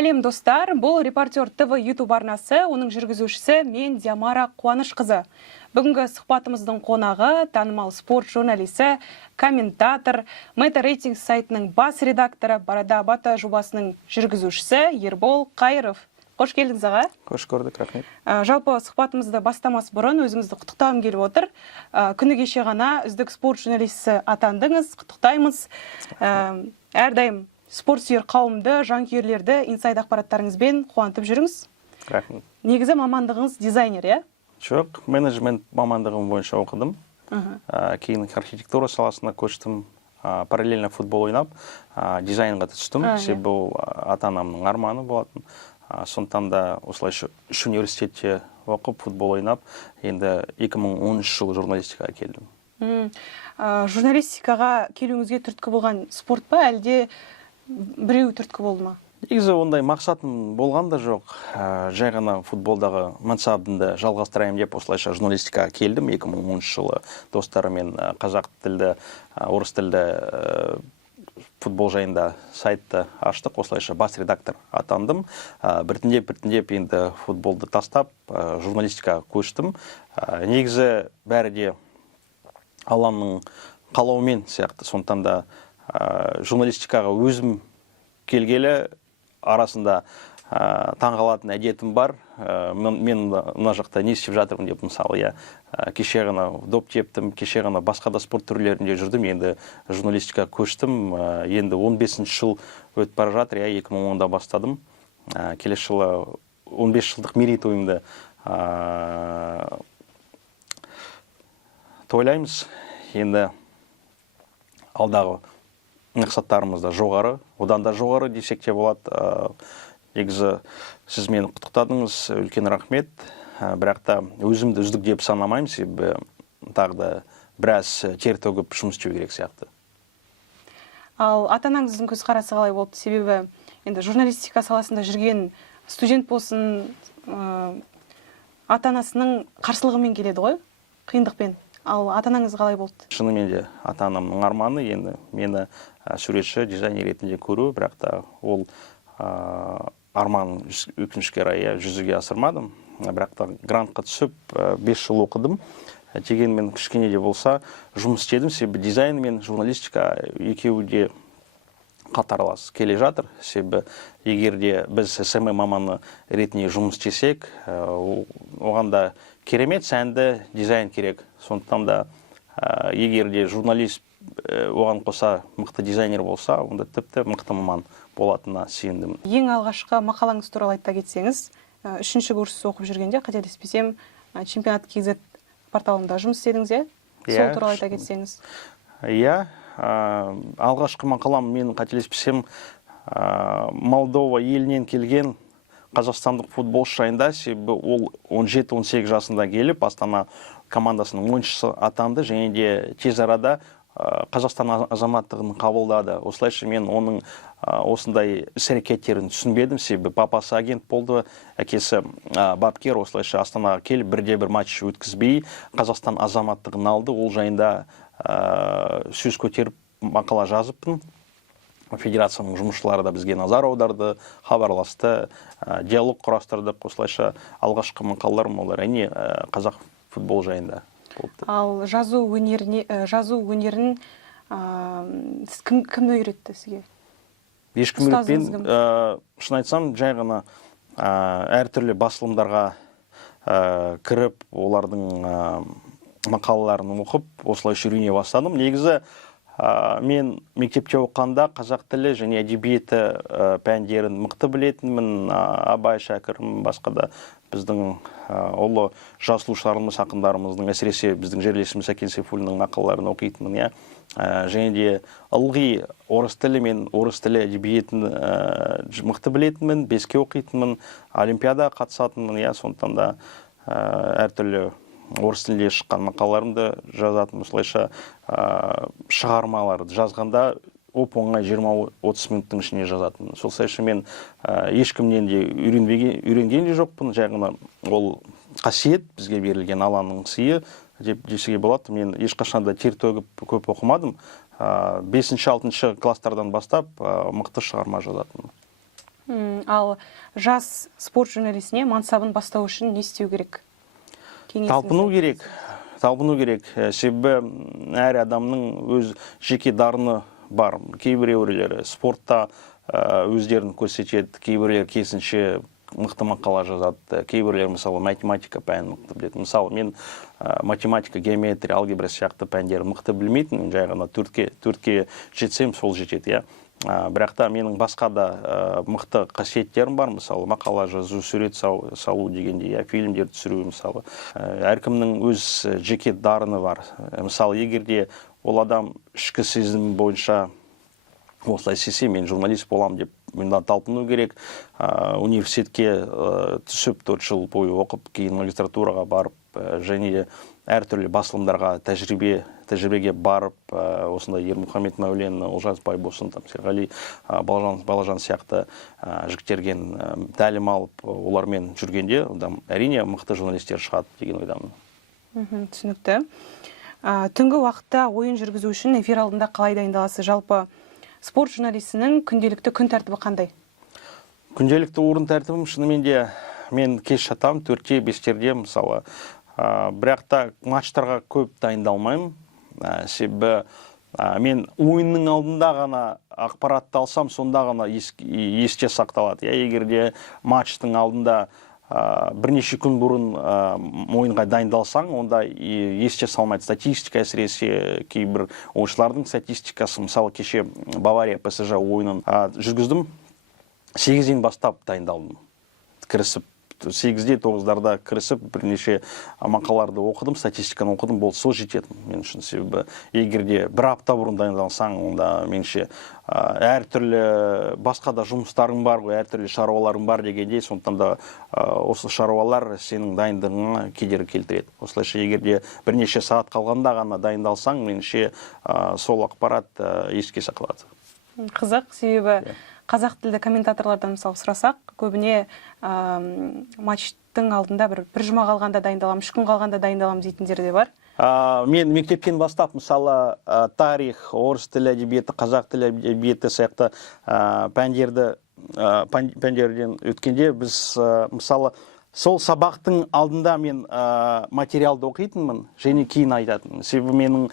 Сәлем достар, бұл Репортер ТВ YouTube арнасы, оның жүргізушісі мен Диамара Қуанышқызы. Бүгінгі сұхбатымыздың қонағы танымал спорт журналисі, комментатор, Meta Ratings сайтының бас редакторы, Барада Бата жобасының жүргізушісі Ербол Қайыров. Қош келдіңіз аға. Қош көрдік, рахмет. Жалпы сұхбатымызды бастамас бұрын өзіңізді құттықтағым келіп отыр. Күні кеше ғана үздік спорт журналисі атандыңыз, құттықтаймыз. Әрдайым спорт сүйер қауымды, жанкүйерлерді инсайд ақпараттарыңызбен қуантып жүріңіз. Рахмет. Негізі мамандығыңыз дизайнер, иә? Жоқ, менеджмент мамандығым бойынша оқыдым. Кейін архитектура саласына көштім. Параллельно футбол ойнап, дизайнға түстім. Себебі бұл ата-анамның арманы болатын. Сондықтан да осылайша үш университетте оқып, футбол ойнап, енді 2013 жылы журналистикаға келдім. Журналистикаға келуіңізге түрткі болған спорт па, әлде біреу түрткі болды ма? Негізі ондай мақсатым болған да жоқ. Жай ғана футболдағы мансабымды жалғастырайын деп осылайша журналистикаға келдім. 2013 жылы достарымен қазақ тілді, орыс тілді футбол жайында сайтты аштық, осылайша бас редактор атандым. Біртіндеп енді футболды тастап, журналистикаға көштім. Негізі бәрі де Алланың қалауымен сияқты. Сондықтан да журналистикаға өзім келгелі арасында таңғалатын әдетім бар. Мен мына жақта не істеп жатырмын деп, мысалы, кеше ғана доп тептім, кеше ғана басқа да спорт түрлерінде жүрдім, енді журналистика көштім. Енді 15 жыл өтіп бара жатыр, 2010-да бастадым. Келесі жылы 15 жылдық мерейтойымды тойлаймыз. Енді алдағы мақсаттарымыз да жоғары, одан да жоғары десек те болады. Негізі сіз мені құттықтадыңыз, үлкен рахмет. Бірақ та өзімді үздік деп санамаймын, себебі тағы да біраз тер төгіп жұмыс істеу керек сияқты. Ал ата-анаңыздың көзқарасы қалай болды? Себебі енді журналистика саласында жүрген студент болсын, ата-анасының қарсылығымен келеді ғой, қиындықпен. Ал ата-анаңыз қалай болды? Шынымен де ата-анамның арманы енді мені суретші, дизайнер ретінде көру, бірақ та ол арманын өкінішке орай жүзеге асырмадым. Бірақ та грантқа түсіп 5 жыл оқыдым. Дегенмен кішкене де болса жұмыс істедім, себебі дизайн мен журналистика екеуі де қатарлас келе жатыр. Себебі егер де біз СМ маманы ретінде жұмыс істесек, оған да керемет сәнді дизайн керек. Сондықтан да егер де журналист оған қоса мықты дизайнер болса, онда тіпті мықты маман болатынына сүйіндім. Ең алғашқы мақалаңыз туралы айта кетсеңіз, 3-ші курс оқып жүргенде, қателеспесем, Чемпионат KZ порталында жұмыс істедіңіз, иә? Сол туралы айта кетсеңіз. Иә, алғашқы мақалам, мен қателеспесем, Молдова елінен келген қазақстандық футболшы жайында, себебі ол 17-18 жасында келіп, Астана командасының ойыншысы атанды, және де тез арада Қазақстан азаматтығын қабылдады. Осылайша мен оның осындай іс-әрекеттерін түсінбедім, себебі папасы агент болды, әкесі бапкер. Осылайша Астанаға келіп, бірде-бір матч өткізбей, Қазақстан азаматтығын алды. Ол жайында сөз көтеріп мақала жазыппын. Федерацияның жұмысшылары да бізге назар аударды, хабарласты, диалог құрастырдық. Осылайша алғашқы мақалаларым олар әне қазақ футбол жайында. Ал жазу өнерін кім үйретті сізге? Ешкім үйретпен. Шын айтсам, жай ғана әртүрлі басылымдарға кіріп, олардың мақалаларын оқып, осылайша үйрене бастадым. Негізі мен мектепте оққанда қазақ тілі және әдебиеті пәндерін мықты білетінмін. Абай Шәкірім, басқа да біздің ұлы жазушыларымыз, ақындарымыздың, әсіресе біздің жерлесіміз Сәкен Сейфуллиннің мақалаларын оқитынмын. Және де ылғи орыс тілі мен орыс тілі әдебиетін мықты білетінмін, 5-ке оқитынмын, олимпиада қатысатынмын. Сондықтан да әртүрлі орыс тілінде шыққан мақалаларымды жазатын. Осылайша шығармаларды жазғанда оп-оңай 20-30 минуттың ішіне жазатын. Солайша мен ешкімнен де үйренген де жоқпын. Жай ғана ол қасиет бізге берілген Алланың сыйы деп десеге болады. Мен ешқашанда тер төгіп көп оқымадым. 5-6 класстардан бастап мықты шығарма жазатынмын. Ал жас спорт журналистіне мансабын бастау үшін не істеу керек? Талпыну керек. Себебі әр адамның өз жеке дарыны бар. Кейбіреулері спортта өздерін көрсетеді, кейбіреулер керісінше мықты мақала жазады, кейбіреулер мысалы математика пәнін мықты біледі. Мысалы мен математика, геометрия, алгебра сияқты пәндер мықты білмейтін, жай ғана төртке жетсем сол жетеді. Бірақ та менің басқа да мықты қасиеттерім бар, мысалы мақала жазу, сурет салу дегенде, фильмдер түсіру, мысалы әркімнің өз жеке дарыны бар. Мысалы егерде ол адам ішкі сезім бойынша осылай істесе, мен журналист болам деп мында талпыну керек. Университетке түсіп 4 жыл бойы оқып, кейін магистратураға барып, және әртүрлі басылымдарға тәжірибеге барып, осындай Ермұхамед Мәулен, Олжас Байбосын, Серғали Балажан сияқты жігіттерден тәлім алып, олармен жүргенде, әрине мықты журналистер шығады деген ойдамын. Түсінікті. Түнгі уақытта ойын жүргізу үшін эфир алдында қалай дайындаласыз? Жалпы спорт журналистінің күнделікті күн тәртібі қандай? Күнделікті орын тәртібім шынымен де мен кеш жатам, 4-5-терде мысалы. Бірақ та матчтарға көп дайындалмаймын. Себебі мен ойынның алдында ғана ақпаратты алсам, сонда ғана есте сақталады. Егерде матчтың алдында бірнеше күн бұрын ойынға дайындалсаң, онда есте салмайды. Статистика әсіресе кейбір ойыншылардың статистикасы, мысалы кеше Бавария ПСЖ ойынын жүргіздім, 8-ден бастап дайындалдым. Кірісіп 8-9-дарда кірісіп, бірнеше мақаларды оқыдым, статистиканы оқыдым, бұл сол жетеді мен үшін. Себебі егерде бір апта бұрын дайындалсаң, онда менше әртүрлі басқа да жұмыстарың бар ғой, әртүрлі шаруаларың бар дегенде, сондықтан да осы шаруалар сенің дайындығыңа кедергі келтіреді. Осылайша егерде бірнеше сағат қалғанда ғана дайындалсаң, менше сол ақпарат еске сақталады. Қызық, себебі қазақ тілді комментаторлардан мысалы сұрасақ, көбіне матчтың алдында бір жұма қалғанда дайындалам, 3 күн қалғанда дайындалам дейтіндер де бар. Мен мектептен бастап, мысалы, тарих, орыс тілі әдебиеті, қазақ тілі әдебиеті сияқты пәндерден өткенде біз, мысалы, сол сабақтың алдында мен материалды оқитынмын, және кейін айтатынмын. Себебі менің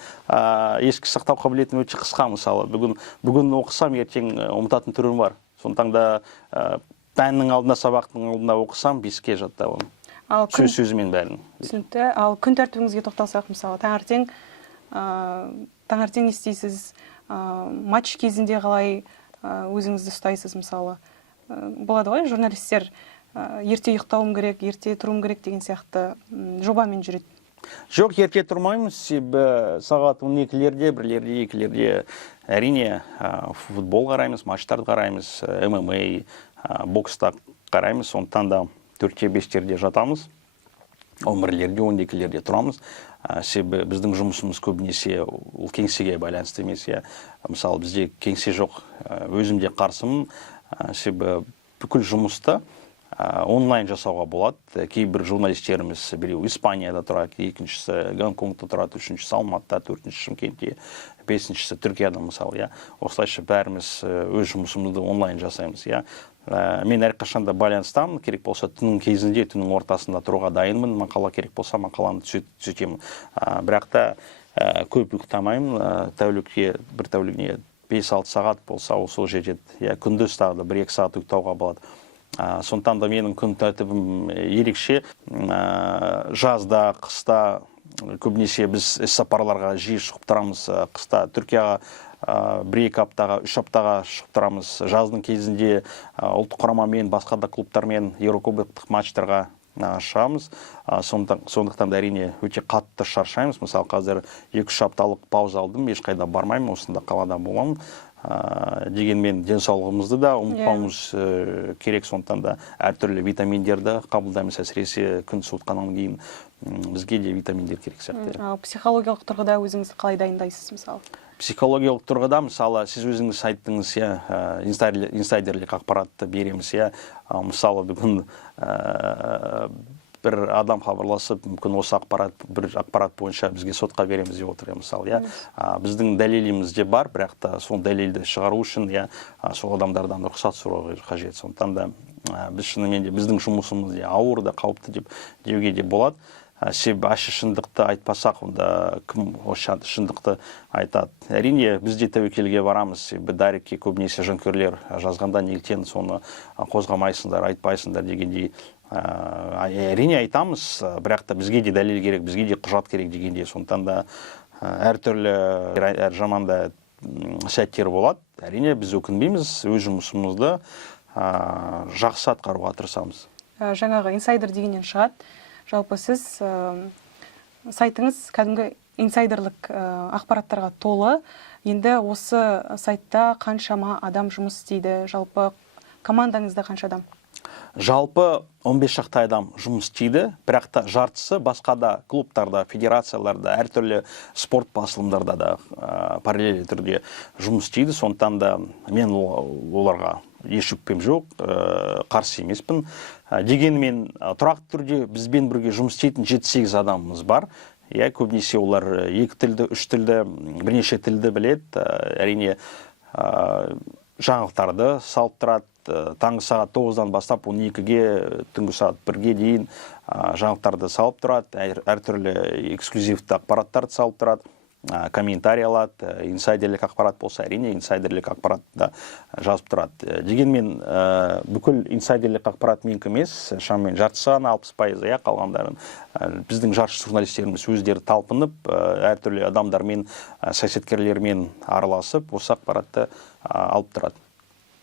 еске сақтау қабілетім өте қысқа, мысалы. Бүгін оқысам, ертең ұмытатын түрім бар. Сондықтан да пәннің алдында, сабақтың алдында оқысам, беске жаттауым. Сөзімен бәрін. Түсінікті. Ал күн тәртібіңізге тоқталсақ, мысалы, таңертең не істейсіз, матч кезінде қалай өзіңізді ұстайсыз, мысалы. Болады ғой, журналистер ерте ұйықтауым керек, ерте тұруым керек деген сияқты жобамен жүреді. Жоқ, ерте тұрмаймыз, себебі сағат 12-лерде, 1-лерде, 2-лерде әрине футбол қараймыз, матчтарды қараймыз, ММА, бокста қараймыз, сондықтан да 4-5-терде жатамыз, 11-лерде, 12-лерде тұрамыз. Себебі біздің жұмысымыз көбінесе ол кеңсеге байланысты емес. Мысалы, бізде кеңсе жоқ, өзімде қарсымын, себебі бүкіл жұмысты онлайн жасауға болады. Кейбір журналистеріміз біреу Испанияда тұрады, екіншісі Гонконгта тұрады, үшіншісі Алматыда, төртіншісі Шымкентте, бесіншісі Түркияда, мысалы. Осылайша бәріміз өз жұмысымызды онлайн жасаймыз. Мен әрқашанда байланыстамын, керек болса түннің кезінде, түннің ортасында тұруға дайынмын, мақала керек болса мақаланы түзетемін. Бірақ та көп ұйықтамаймын, бір тәулігіне 5-6 сағат болса сол жетеді. Күндіз тағы да 1-2 сағат ұйықтауға болады. Сондықтан да менің күн тәртібім ерекше. Жазда, қыста көбінесе біз іс-сапарларға жиі шығып тұрамыз. Қыста Түркияға 1-2 аптаға, 3 аптаға шығып тұрамыз. Жаздың кезінде ұлттық құрамамен, басқа да клубтармен еурокубоктық матчтарға шығамыз. Сондықтан да әрине өте қатты шаршаймыз. Мысалы, қазір 2-3 апталық пауза алдым, ешқайда бармаймын, осында қалада боламын. Дегенмен денсаулығымызды да ұмытпауымыз керек, сондықтан да әртүрлі витаминдерді қабылдаймыз, әсіресе күн суытқаннан кейін бізге де витаминдер керек сияқты. Психологиялық тұрғыда өзіңізді қалай дайындайсыз, мысалы? Психологиялық тұрғыда, мысалы, сіз өзіңіз айттыңыз, инсайдерлік ақпаратты береміз. Мысалы, бүгін бір адам хабарласып, мүмкін осы бір ақпарат бойынша бізге сотқа береміз деп отыр, мысалы, иә. Біздің дәлеліміз де бар, бірақ та сол дәлелді шығару үшін, иә, сол адамдардан рұқсат сұрау қажет. Сондықтан да біз шынымен де біздің жұмысымыз ауыр да қауіпті деп деуге де болады. Себебі ащы шындықты айтпасақ, онда кім осы шындықты айтады? Әрине, біз де тәуекелге барамыз. Себебі дайректке көбінесе жанкүйерлер жазғанда неліктен соны қозғамайсыңдар, айтпайсыңдар дегендей. Әрине айтамыз, бірақ та бізге де дәлел керек, бізге де құжат керек дегендей. Сондықтан да әртүрлі, әр жаманда сәттер болады. Әрине, біз өкінбейміз, өз жұмысымызды жақсы атқаруға тырысамыз. Жаңағы инсайдер дегеннен шығады. Жалпы сіз сайтыңыз кәдімгі инсайдерлік ақпараттарға толы. Енді осы сайтта қаншама адам жұмыс істейді? Жалпы командаңызда қанша адам? Жалпы 15 шақты адам жұмыс істейді, бірақ та жартысы басқа да клубтарда, федерацияларда, әртүрлі спорт басылымдарда да параллель түрде жұмыс істейді. Сондықтан да мен оларға еш өкпем жоқ, қарсы емеспін. Дегенмен тұрақты түрде бізбен бірге жұмыс істейтін 7-8 адамымыз бар. Көбінесе олар 2 тілді, 3 тілді, бірнеше тілді біледі. Әрине, жаңалықтарды салып тұрады. Таңғы сағат 9-дан бастап 12-ге, түнгі сағат 1-ге дейін жаңалықтарды салып тұрады. Әртүрлі эксклюзивті ақпараттарды салып тұрады. Комментарий алады, инсайдерлік ақпарат болса, әрине инсайдерлік ақпаратты жазып тұрады. Дегенмен бүкіл инсайдерлік ақпарат менікі емес, шамамен жартысы ғана 60%, қалғандарын біздің жаршы журналистеріміз өздері талпынып, әртүрлі адамдармен, саясаткерлермен араласып, осы ақпаратты алып тұрады.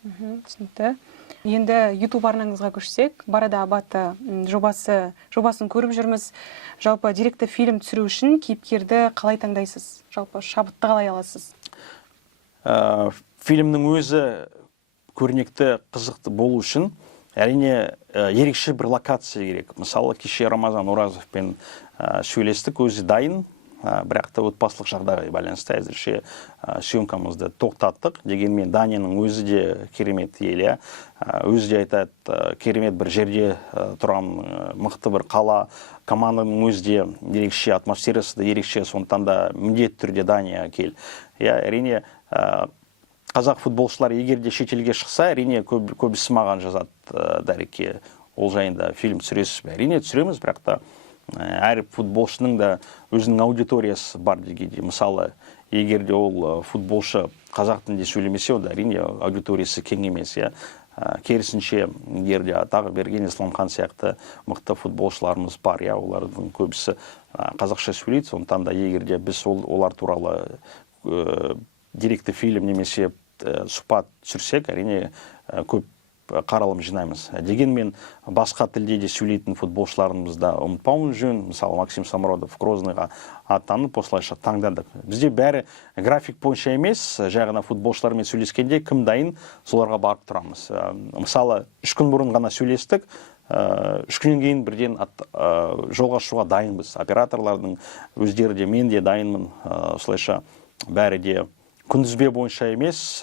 Түсінікті. Енді YouTube арнаңызға көшсек, Барада Абаты жобасын көріп жүрміз. Жалпы деректі фильм түсіру үшін кейіпкерді қалай таңдайсыз? Жалпы шабытты қалай аласыз? Фильмнің өзі көрнекті, қызықты болу үшін әрине ерекше бір локация керек. Мысалы, кеше Рамазан Оразовпен сөйлестік, өзі дайын. Бірақ та отбасылық жағдайға байланысты әзірше съемкамызды тоқтаттық. Дегенмен Данияның өзі де керемет ел, өзі де айтады, керемет бір жерде тұрған мықты бір қала, команданың өзі де ерекше, атмосферасы да ерекше, сондықтан да міндетті түрде Дания кел. Әрине, қазақ футболшылар егер де шетелге шықса, әрине көбісі маған жазады дайректке, ол жайында фильм түсіресіз бе? Әрине түсіреміз, бірақ та әр футболшының да өзінің аудиториясы бар дегенде. Мысалы, егер де ол футболшы қазақ тілінде сөйлемесе, онда әрине аудиториясы кең емес. Керісінше, егер де Тағыберген Исламхан сияқты мықты футболшыларымыз бар, олардың көбісі қазақша сөйлейді. Сондықтан да егер де біз олар туралы деректі фильм немесе сұхбат түсірсек, әрине көп қаралым жинаймыз. Дегенмен басқа тілде де сөйлейтін футболшыларымызда ұмытпауымыз жөн. Мысалы, Максим Самородов Грозныйға аттанып, осылайша таңдадық. Бізде бәрі график бойынша емес, жай ғана футболшылармен сөйлескенде кім дайын, соларға барып тұрамыз. Мысалы, 3 күн бұрын ғана сөйлестік, 3 күннен кейін бірден жолға шығуға дайынбыз. Операторлардың өздері де, мен де дайынмын. Осылайша бәрі де күнтізбе бойынша емес,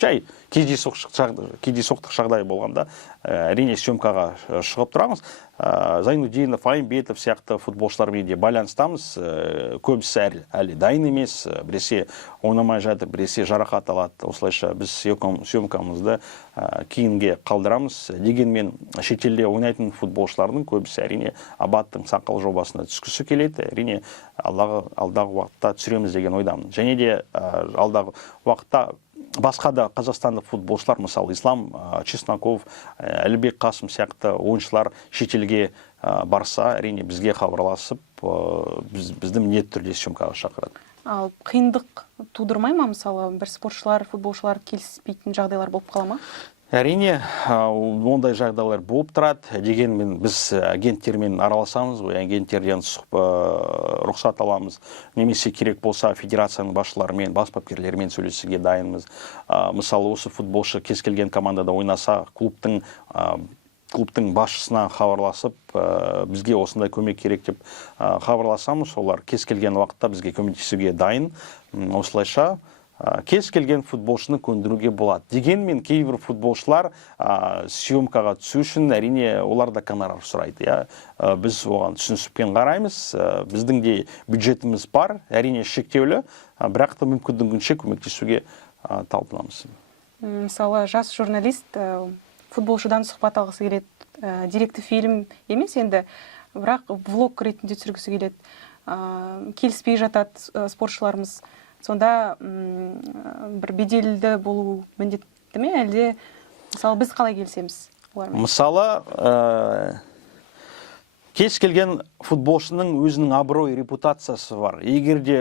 жай кездейсоқтық жағдай болғанда әрине съемкаға шығып тұрамыз. Зайнуддинов, Айымбетов сияқты футболшылармен де байланыстамыз. Көбісі әлі дайын емес, біресе ойнамай жатыр, біресе жарақат алады. Осылайша біз съемкамызды кейінге қалдырамыз. Дегенмен шетелде ойнайтын футболшылардың көбісі әрине Абаттың Сақал жобасына түскісі келеді. Әрине алдағы уақытта түсіреміз деген ойдамын. Және де алдағы уақытта басқа да қазақстандық футболшылар, мысалы Ислам Чесноков, Әлібек Қасым сияқты ойыншылар шетелге барса, әрине бізге хабарласып, бізді міндетті түрде съемкаға шақырады. Ал қиындық тудырмай ма, мысалы, бір спортшылар, футболшылар келіспейтін жағдайлар болып қала ма? Әрине, ондай жағдайлар болып тұрады. Дегенмен біз агенттермен араласамыз, агенттерден рұқсат аламыз. Немесе керек болса федерацияның басшыларымен, бас бапкерлермен сөйлесуге дайынбыз. Мысалы, осы футболшы кез келген командада ойнаса, клубтың басшысына хабарласып, бізге осындай көмек керек деп хабарласамыз, олар кез келген уақытта бізге көмектесуге дайын. Осылайша кез келген футболшыны көндіруге болады. Дегенмен кейбір футболшылар съемкаға түсу үшін әрине олар да гонорар сұрайды. Біз оған түсініспен қараймыз. Біздің де бюджетіміз бар, әрине шектеулі, бірақ та мүмкіндігінше көмектесуге талпынамыз. Мысалы, жас журналист футболшыдан сұхбат алғысы келеді, деректі фильм емес енді, бірақ влог ретінде түсіргісі келеді. Келіспей жатады спортшыларымыз. Сонда бір беделді болу міндетті ме, әлде мысалы біз қалай келісеміз олармен? Мысалы, кез келген футболшының өзінің абырой, репутациясы бар. Егер де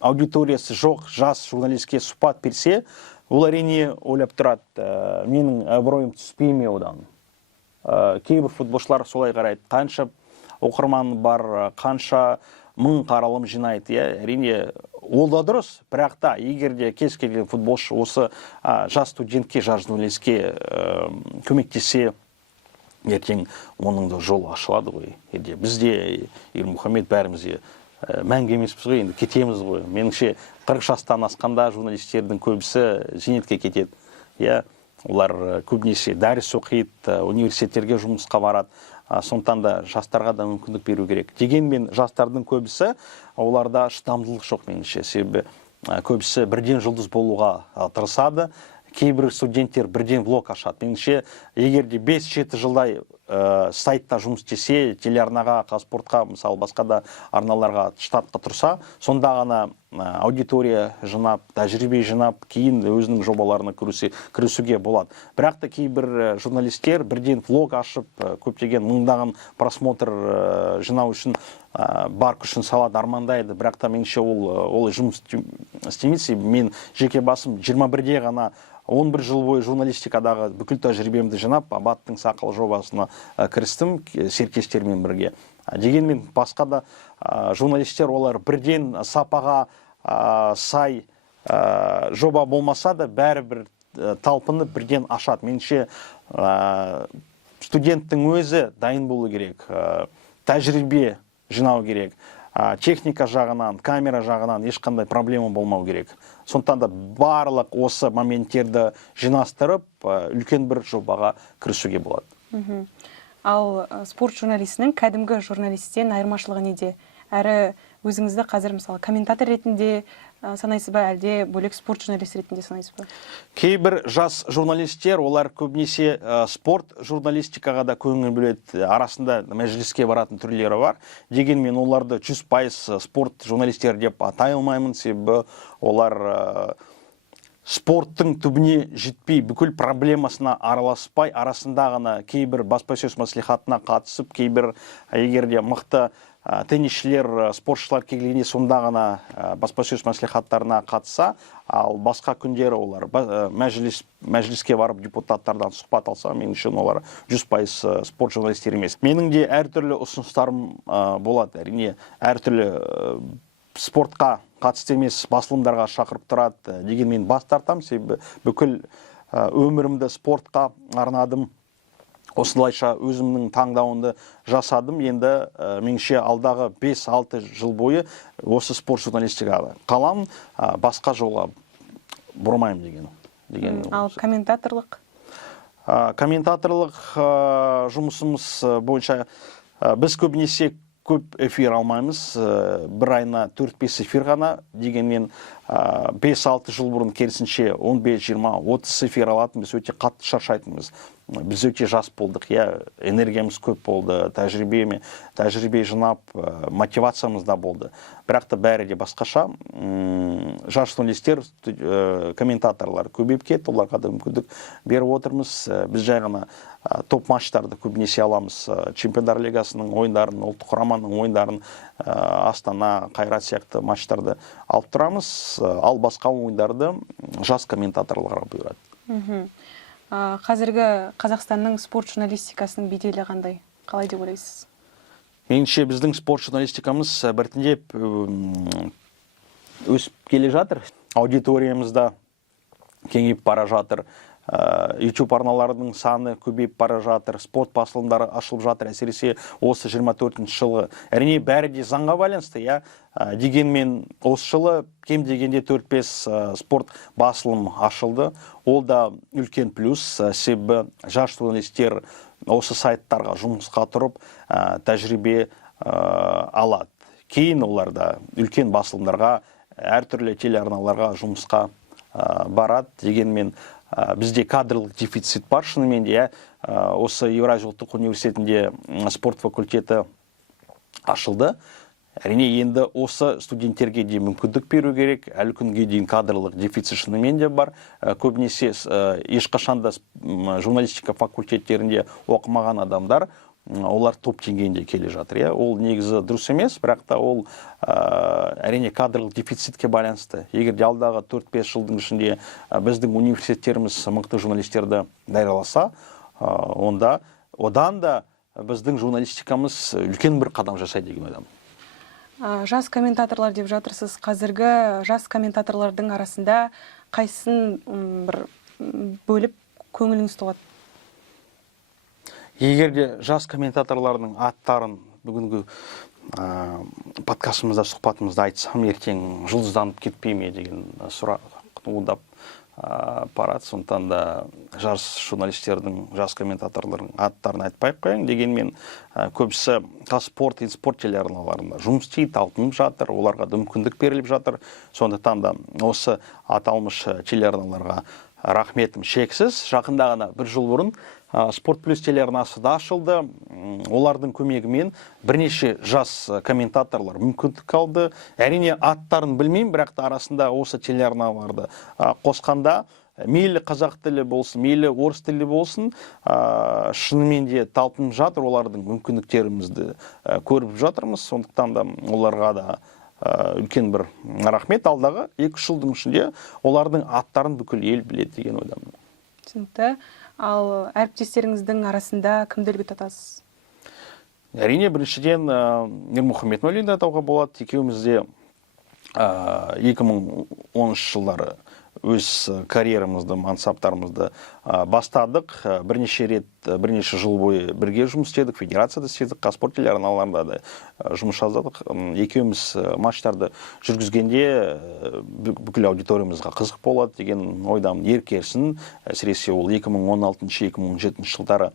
аудиториясы жоқ жас журналистке сұхбат берсе, ол әрине ойлап тұрады, менің абыройым түспей ме одан. Кейбір футболшылар солай қарайды. Қанша оқырман бар, қанша мың қаралым жинайды. Әрине ол да дұрыс, бірақ та егер де кез келген футболшы осы жас студентке, жас журналистке көмектесе, ертең оның да жолы ашылады ғой. Бізде Ермұхамед бәрімізде мәңгі емеспіз ғой, енді кетеміз ғой. Меніңше 40 жастан асқанда журналистердің көбісі зейнетке кетеді. Олар көбінесе дәріс оқиды, университеттерге жұмысқа барады. Сондықтан да жастарға да мүмкіндік беру керек. Дегенмен жастардың көбісі оларда шыдамдылық жоқ меніңше. Себебі көбісі бірден жұлдыз болуға тырысады. Кейбір студенттер бірден влог ашады. Меніңше, егер де 5-7 жылдай сайтта жұмыс істесе, телеарнаға, Қазспортқа, мысалы басқа да арналарға штатқа тұрса, сонда ғана аудитория жинап, тәжірибе жинап, кейін өзінің жобаларына кірісуге болады. Бірақ та кейбір журналистер бірден влог ашып, көптеген мыңдаған просмотр жинау үшін бар күшін салады, армандайды. Бірақ та меніңше ол жұмыс істемейді. Мен жеке басым 21-де ғана 11 жыл бойы журналистикадағы бүкіл тәжірибемді жинап, Абаттың сақал жобасына кірістім серіктестермен бірге. Дегенмен басқа да журналистер олар бірден сапаға сай жоба болмаса да бәрібір талпынып бірден ашады. Меніңше студенттің өзі дайын болу керек, тәжірибе жинау керек. Техника жағынан, камера жағынан ешқандай проблема болмау керек. Сондықтан да барлық осы моменттерді жинастырып, үлкен бір жобаға кірісуге болады. Ал спорт журналистінің кәдімгі журналисттен айырмашылығы неде? Әрі өзіңізді қазір мысалы комментатор ретінде санайсыз ба, әлде бөлек спорт журналист ретінде санайсыз ба? Кейбір жас журналистер, олар көбінесе спорт журналистикаға да көңіл бөледі. Арасында мәжіліске баратын түрлері бар. Дегенмен оларды 100% спорт журналистер деп атай алмаймын, себебі олар спорттың түбіне жетпей, бүкіл проблемасына араласпай, арасында ғана кейбір баспасөз мәслихатына қатысып, кейбір егерде мықты теннисшілер, спортшылар келгенде сонда ғана баспасөз мәслихаттарына қатыса, ал басқа күндері олар мәжіліске барып депутаттардан сұхбат алса, мен үшін олар 100% спорт журналистер емес. Менің де әртүрлі ұсыныстарым болады. Әрине, әртүрлі спортқа қатысты емес басылымдарға шақырып тұрады. Дегенмен бас тартам, себебі бүкіл өмірімді спортқа арнадым. Осылайша өзімнің таңдауымды жасадым. Енді меніңше алдағы 5-6 жыл бойы осы спорт журналистикаға қалам, басқа жолға бұрмаймын деген. Ал комментаторлық? Комментаторлық жұмысымыз бойынша біз көбінесе көп эфир алмаймыз. Бір айына 4-5 эфир ғана. Дегенмен 5-6 жыл бұрын керісінше 15-20-30 эфир алатын, біз өте қатты шаршайтынбыз. Біз өте жас болдық, энергиямыз көп болды, тәжірибе жинап, мотивациямыз да болды. Бірақ та бәрі де басқаша. Жас журналистер, комментаторлар көбейіп кетті, оларға да мүмкіндік беріп отырмыз. Біз жай ғана топ матчтарды көбінесе аламыз. Чемпиондар лигасының ойындарын, ұлттық құраманың ойындарын, Астана, Қайрат сияқты матчтарды алып тұрамыз. Ал басқа ойындарды жас комментаторларға бұйырады. Қазіргі Қазақстанның спорт журналистикасының беделі қандай? Қалай деп ойлайсыз? Меніңше біздің спорт журналистикамыз біртіндеп өсіп келе жатыр. Аудиториямызда кеңейіп бара жатыр. YouTube арналарының саны көбейіп бара жатыр, спорт басылымдары ашылып жатыр, әсіресе осы 24-ші жылы. Әрине бәрі де заңға байланысты, иә. Дегенмен осы жылы кем дегенде 4-5 спорт басылым ашылды. Ол да үлкен плюс, себебі жас журналистер осы сайттарға жұмысқа тұрып, тәжірибе алады. Кейін оларда үлкен басылымдарға, әртүрлі телеарналарға жұмысқа барады. Дегенмен бізде кадрлық дефицит бар, шынымен де. Осы Еуразия ұлттық университетінде спорт факультеті ашылды. Әрине енді осы студенттерге де мүмкіндік беру керек. Әлі күнге дейін кадрлық дефицит шынымен де бар. Көбінесе ешқашанда журналистика факультеттерінде оқымаған адамдар, олар топ деңгейінде келе жатыр. Ол негізі дұрыс емес, бірақ та ол әрине кадрлық дефицитке байланысты. Егер де алдағы 4-5 жылдың ішінде біздің университеттеріміз мықты журналистерді даярласа, онда одан да біздің журналистикамыз үлкен бір қадам жасайды деген ойдамын. Жас комментаторлар деп жатырсыз. Қазіргі жас комментаторлардың арасында қайсысын бір бөліп көңіліңіз толады? Егер де жас комментаторлардың аттарын бүгінгі подкастымызда, сұхбатымызда айтсам, ертең жұлдызданып кетпей ме деген сұрақ туындап барады. Сондықтан да жас журналистердің, жас комментаторлардың аттарын айтпай қояйын. Дегенмен көбісі спорт телеарналарында жұмыс істейді, талпынып жатыр, оларға да мүмкіндік беріліп жатыр. Сондықтан да осы аталмыш телеарналарға рахметім шексіз. Жақында ғана бір жыл бұрын Спорт плюс телеарнасы да ашылды. Олардың көмегімен бірнеше жас комментаторлар мүмкіндік алды. Әрине аттарын білмеймін, бірақ та арасында осы телеарналарды қосқанда мейлі қазақ тілі болсын, мейлі орыс тілі болсын, шынымен де талпынып жатыр, олардың мүмкіндіктерімізді көріп жатырмыз. Сондықтан да оларға да үлкен бір рахмет. Алдағы 2 жылдың ішінде олардың аттарын бүкіл ел біледі деген ойдамын. Түсінікті. Ал әріптестеріңіздің арасында кімді үлгі тұтасыз? Әрине, біріншіден Нұрмұхамед Мәуленді атауға болады. Екеуміз де 2010 жылдары өз карьерамызды, мансаптарымызды бастадық. Бірнеше жыл бойы бірге жұмыс істедік, федерацияда істедік, қазспорт телеарналарында да жұмыс жасадық. Екеуміз матчтарды жүргізгенде бүкіл аудиториямызға қызық болады деген ойдамын. Еркерсін, әсіресе ол 2016-2017 жылдары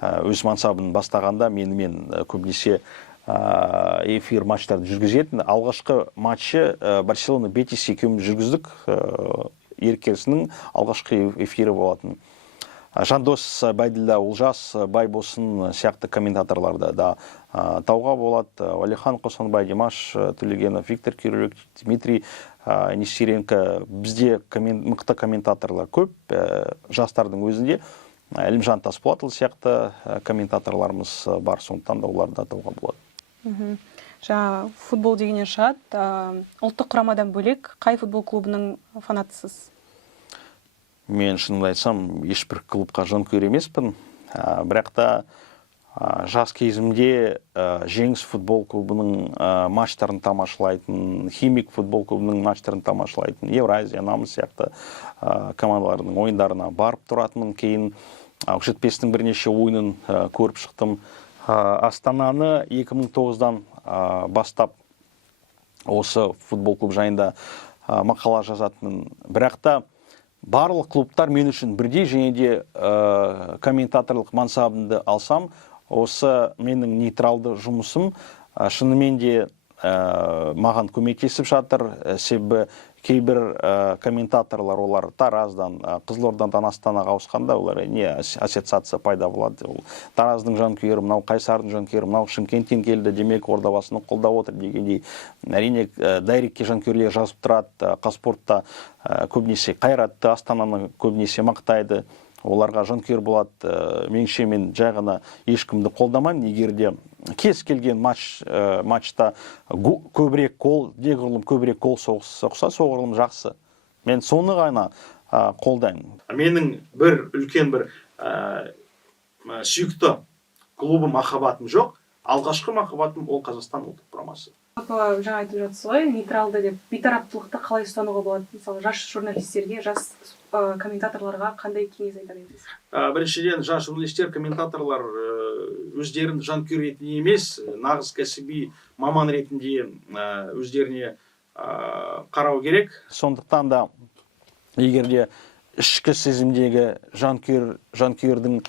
өз мансабын бастағанда менімен көбінесе эфир матчтарды жүргізетін. Алғашқы матчы Барселона Бетис екеуміз жүргіздік. Еркерсінің алғашқы эфирі болатын. Жандос Байділда, Олжас Байбосын сияқты комментаторларды да тауға болады. Валихан Қосанбай, Димаш Төлегенов, Виктор Кириллюк, Дмитрий Нестеренко. Бізде мықты комментаторлар көп. Жастардың өзінде Әлімжан Тасболатұлы сияқты комментаторларымыз бар, сондықтан да оларды атауға болады. Жаңа футбол дегеннен шығады. Ұлттық құрамадан бөлек қай футбол клубының фанатысыз? Мен шынымды айтсам, ешбір клубқа жанкүйер емеспін. Бірақ та жас кезімде Жеңіс футбол клубының матчтарын тамашалайтын, Химик футбол клубының матчтарын тамашалайтын, Евразия, Намыс сияқты командалардың ойындарына барып тұратынмын. Кейін Ақ-жетпестің бірнеше ойынын көріп шықтым. Астананы 2009-дан бастап осы футбол клуб жайында мақала жазатынмын. Бірақ та барлық клубтар мен үшін бірдей, және де комментаторлық мансабымды алсам, осы менің нейтралды жұмысым шынымен де маған көмектесіп жатыр. Себебі кейбір комментаторлар олар Тараздан, Қызылордадан Астанаға ауысқанда олар не ассоциация пайда болады. Тараздың жанкүйері, мынау Қайсардың жанкүйері, мынау Шымкенттен келді, демек Ордабасыны қолдап отыр дегендей. Әрине дайректке жанкүйерлер жазып тұрады. Қазспортта көбінесе Қайратты, Астананы көбінесе мақтайды. Оларға жанкүйер болады. Меніңше мен жай ғана ешкімді қолдамаймын. Егер де кез келген матчта көбірек гол, неғұрлым көбірек гол соқса, соғұрлым жақсы. Мен соны ғана қолдаймын. Менің бір үлкен бір сүйікті клубым, махаббатым жоқ. алғашқы махаббатым ол Қазақстан ұлттық құрамасы. Жаңа айтып жатсыз ғой, нейтралды деп бейтараптылықты қалай ұстануға болады? Мысалы, жас журналистерге, жас комментаторларға қандай кеңес айтар едіңіз? Біріншіден, жас журналистер, комментаторлар өздерін жанкүйер ретінде емес, нағыз кәсіби маман ретінде өздеріне қарау керек. Сондықтан да егер де ішкі сезімдегі жанкүйердің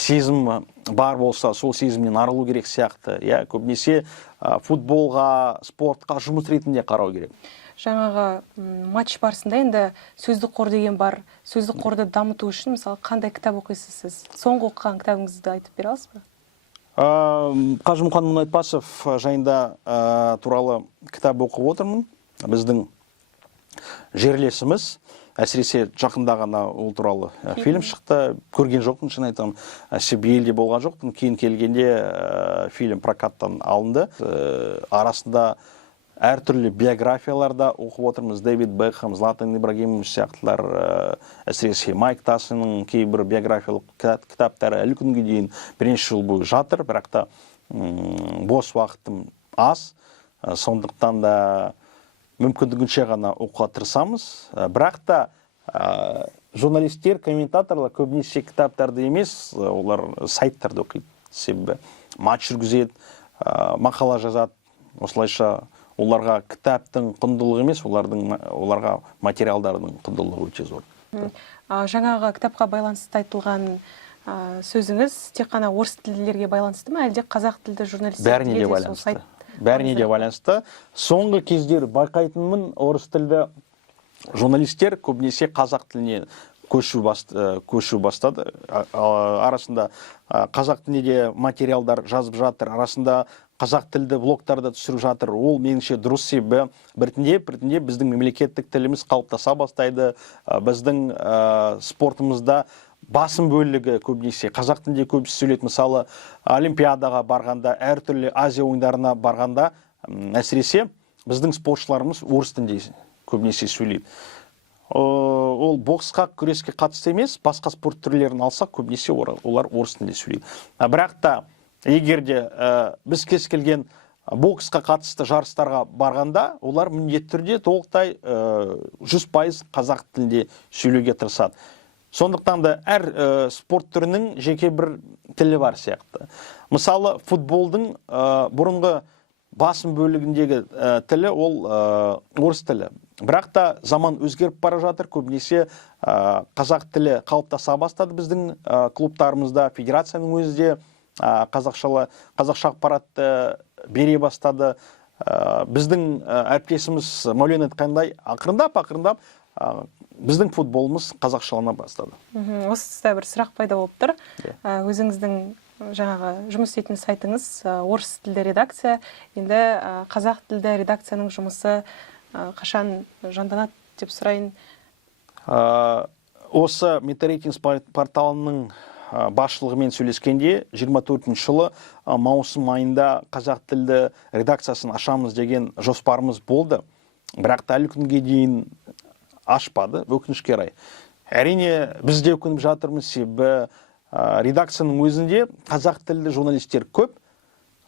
сезім бар болса, сол сезімнен арылу керек сияқты. Көбінесе футболға, спортқа жұмыс ретінде қарау керек. Жаңағы матч барысында енді сөздік қор деген бар. Сөздік қорды дамыту үшін, мысалы, қандай кітап оқисыз сіз? Соңғы оқыған кітабыңызды айтып бере аласыз ба? Қажымқан Мұнайтпасов жайында туралы кітап оқып отырмын. Біздің жерлесіміз, әсіресе жақында ғана ол туралы фильм шықты. Көрген жоқпын, шын айтамын. Елде болған жоқпын. Кейін келгенде фильм прокаттан алынды. Арасында әртүрлі биографияларда оқып отырмыз. Дэвид Бекхэм, Златан Ибрагимович сияқтылар, әсіресе Майк Тайсонның кейбір биографиялық кітаптары әлі күнге дейін бірнеше жыл бойы жатыр, бірақ та бос уақытым аз. Сондықтан да мүмкіндігінше ғана оқуға тырысамыз. Бірақ та журналистер, комментаторлар көбінесе кітаптарды емес, олар сайттарды оқиды. Себебі матч жүргізеді, мақала жазады. Осылайша оларға кітаптың құндылығы емес, оларға материалдардың құндылығы өте зор. Жаңағы кітапқа байланысты айтылған сөзіңіз тек қана орыс тілділерге байланысты ма, әлде қазақ тілді журналистерге де байланысты? Бәріне де байланысты. Соңғы кездері байқайтынмын, орыс тілді журналистер көбінесе қазақ тіліне көшу бастады. Арасында қазақ тіліне де материалдар жазып жатыр, арасында қазақ тілді блогтарды түсіріп жатыр. Ол меніңше дұрыс, себебі біртіндеп біздің мемлекеттік тіліміз қалыптаса бастайды. Біздің спортымызда басым бөлігі көбінесе қазақ тілінде көбісі сөйлейді. Мысалы, Олимпиадаға барғанда, әртүрлі Азия ойындарына барғанда, әсіресе біздің спортшыларымыз орыс тілінде көбінесе сөйлейді. Ол боксқа, күреске қатысты емес, басқа спорт түрлерін алсақ, көбінесе олар орыс тілінде сөйлейді. Бірақ та егер де біз кез келген боксқа қатысты жарыстарға барғанда, олар міндетті түрде толықтай 100% қазақ тілінде сөйлеуге тырысады. Сондықтан да әр спорт түрінің жеке бір тілі бар сияқты. Мысалы, футболдың бұрынғы басым бөлігіндегі тілі ол орыс тілі. Бірақ та заман өзгеріп бара жатыр. Көбінесе қазақ тілі қалыптаса бастады біздің клубтарымызда, федерацияның өзі де қазақша ақпаратты бере бастады. Біздің әріптесіміз Мәулен айтқандай, ақырындап біздің футболымыз қазақшалана бастады. Осы тұста бір сұрақ пайда болып тұр. Өзіңіздің жаңағы жұмыс істейтін сайтыңыз орыс тілді редакция. Енді қазақ тілді редакцияның жұмысы қашан жанданады деп сұрайын? Осы Метарейтинг порталының басшылығымен сөйлескенде 24 жылы маусым айында қазақ тілді редакциясын ашамыз деген жоспарымыз болды. Бірақ та әлі күнге дейін ашпады, өкінішке орай. Әрине, біз де өкініп жатырмыз, себебі редакцияның өзінде қазақ тілді журналистер көп.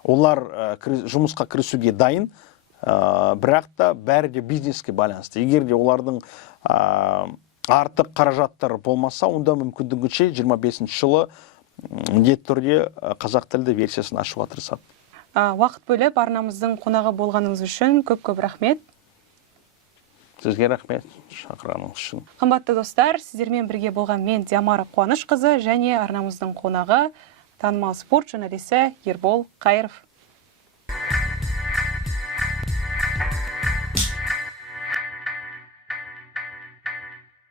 Олар жұмысқа кірісуге дайын, бірақ та бәрі де бизнеске байланысты. Егер де олардың артық қаражаттары болмаса, онда мүмкіндігінше 25 жылы міндетті түрде қазақ тілді версиясын ашуға тырысады. Уақыт бөліп арнамыздың қонағы болғаныңыз үшін көп-көп рахмет. Сізге рахмет шақырғаныңыз үшін. Қымбатты достар, сіздермен бірге болған мен Диамара Қуанышқызы және арнамыздың қонағы танымал спорт журналисі Ербол Қайыров.